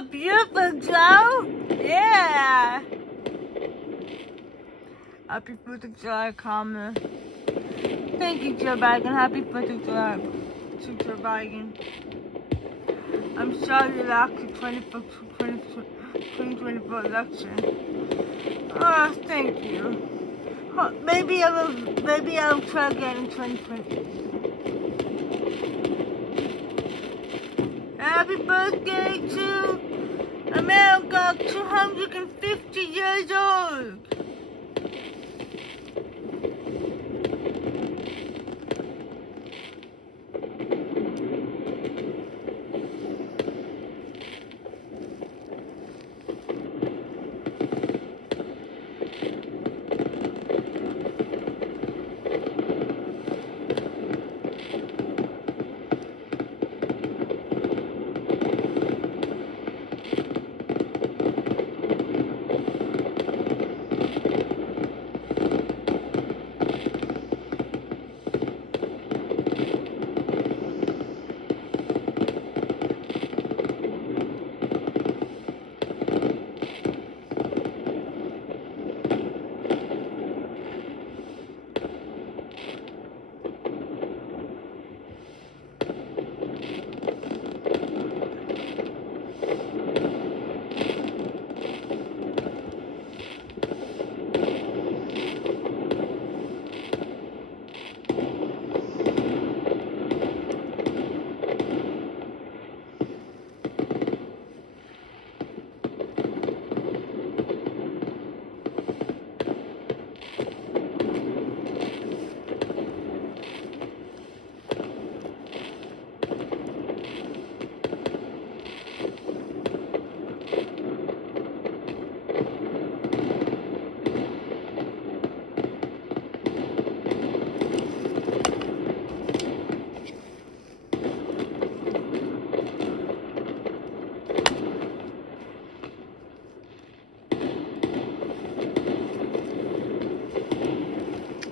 Oh, beautiful, Joe. Yeah. Happy 4th of July, Kamala. Thank you, Joe Biden. Happy 4th of July to Joe Biden. I'm sorry you lost the 2024 election. Oh, thank you. Maybe I'll try again in 2020. Happy birthday to America, 250 years old.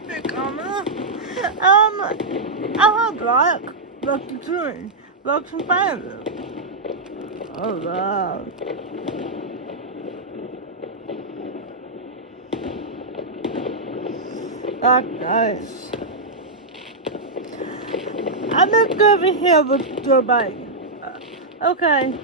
Hey, Kamala. I'll have black and green, black and violet. Oh, wow. That's nice. I'm gonna go over here with Joe Biden. Okay.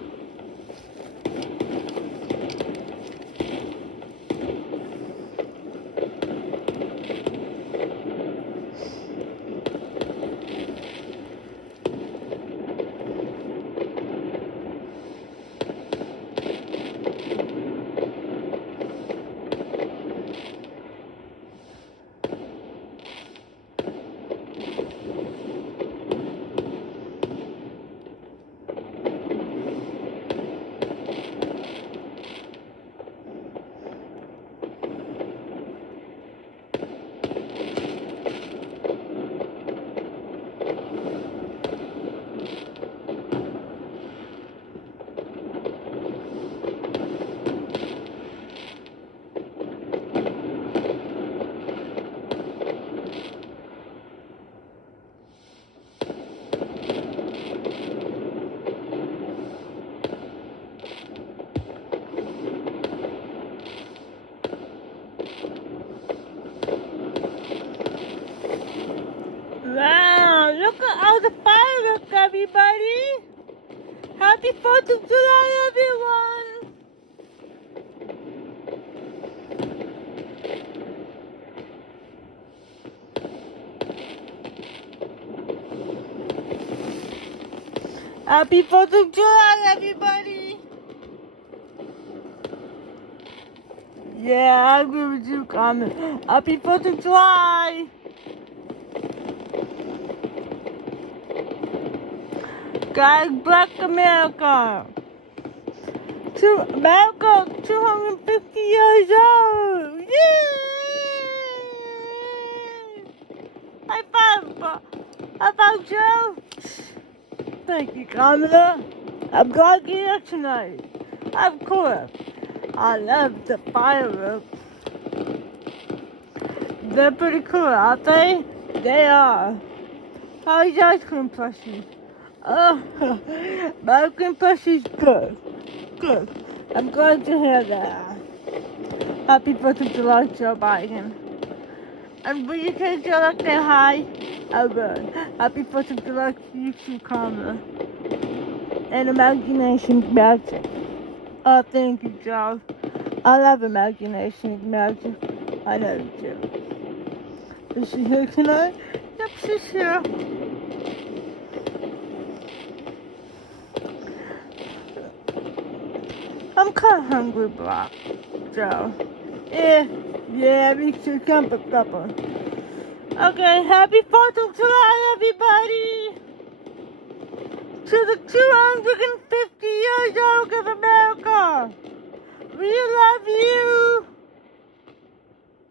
Wow, look at all the fireworks, everybody! Happy 4th of July, everyone! Happy 4th of July, everybody! Yeah, I agree with you, Carmen. Happy 4th of July! Guys, Black America! America, 250 years old! Yay! High five, Joe! Thank you, Kamala. I'm glad you're here tonight. Of course. I love the fireworks. They're pretty cool, aren't they? They are. How's your ice cream plushie? Oh, my ice cream plushie's good. Good. I'm glad to hear that. Happy 4th of July, Joe Biden. And will you take your luck say hi? I will. Happy 4th of July to you too, Kamala. And imagination magic. Oh, thank you, Joe. I love imagination magic. I know you do. Is she here tonight? Yep, she's here. I'm kind of hungry, Brock. Joe. Yeah, me too. Couple. Okay, happy 4th of July, everybody! To the 250 years old of America! We love you!